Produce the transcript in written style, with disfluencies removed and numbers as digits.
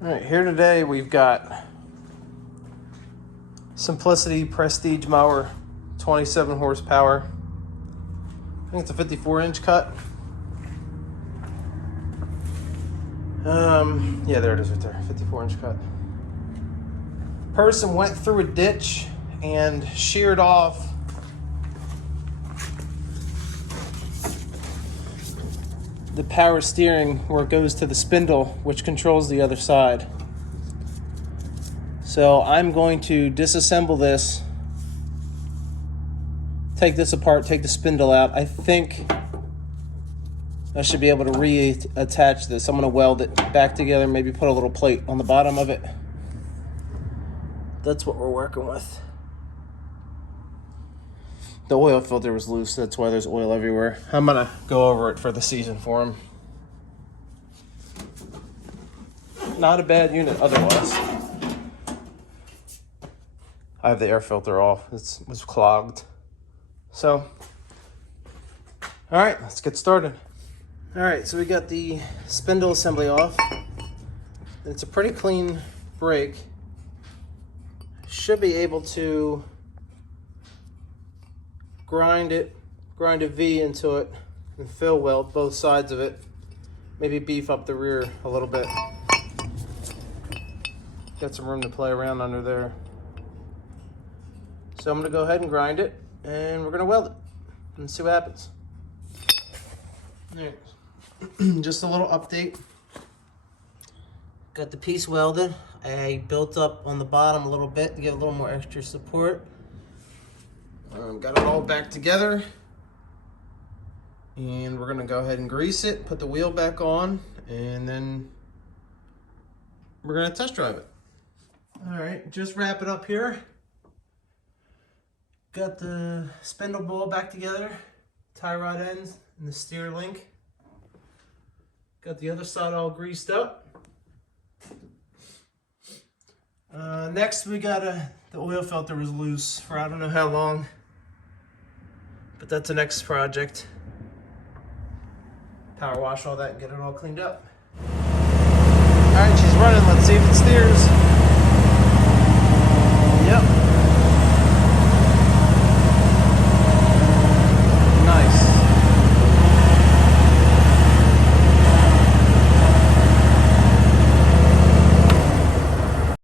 All right, here today we've got Simplicity Prestige mower, 27 horsepower. I think it's a 54-inch cut. Yeah, there it is right there, 54-inch cut. Person went through a ditch and sheared off the power steering where it goes to the spindle, which controls the other side. So I'm going to disassemble this, take this apart, take the spindle out. I think I should be able to reattach this. I'm going to weld it back together, maybe put a little plate on the bottom of it. That's what we're working with. The oil filter was loose, that's why there's oil everywhere. I'm going to go over it for the season for him. Not a bad unit otherwise. I have the air filter off. It was clogged. So, all right, let's get started. All right, so we got the spindle assembly off. It's a pretty clean brake. Should be able to grind a V into it and fill weld both sides of it. Maybe beef up the rear a little bit. Got some room to play around under there. So I'm gonna go ahead and grind it and we're gonna weld it and see what happens. All right. Just a little update. Got the piece welded. I built up on the bottom a little bit to give a little more extra support. Got it all back together. And we're gonna go ahead and grease it, put the wheel back on, and then we're gonna test drive it. All right, just wrap it up here. Got the spindle ball back together, tie rod ends, and the steer link. Got the other side all greased up. Next we got the oil filter was loose for I don't know how long, but that's the next project. Power wash all that and get it all cleaned up. All right, she's running, let's see if it steers.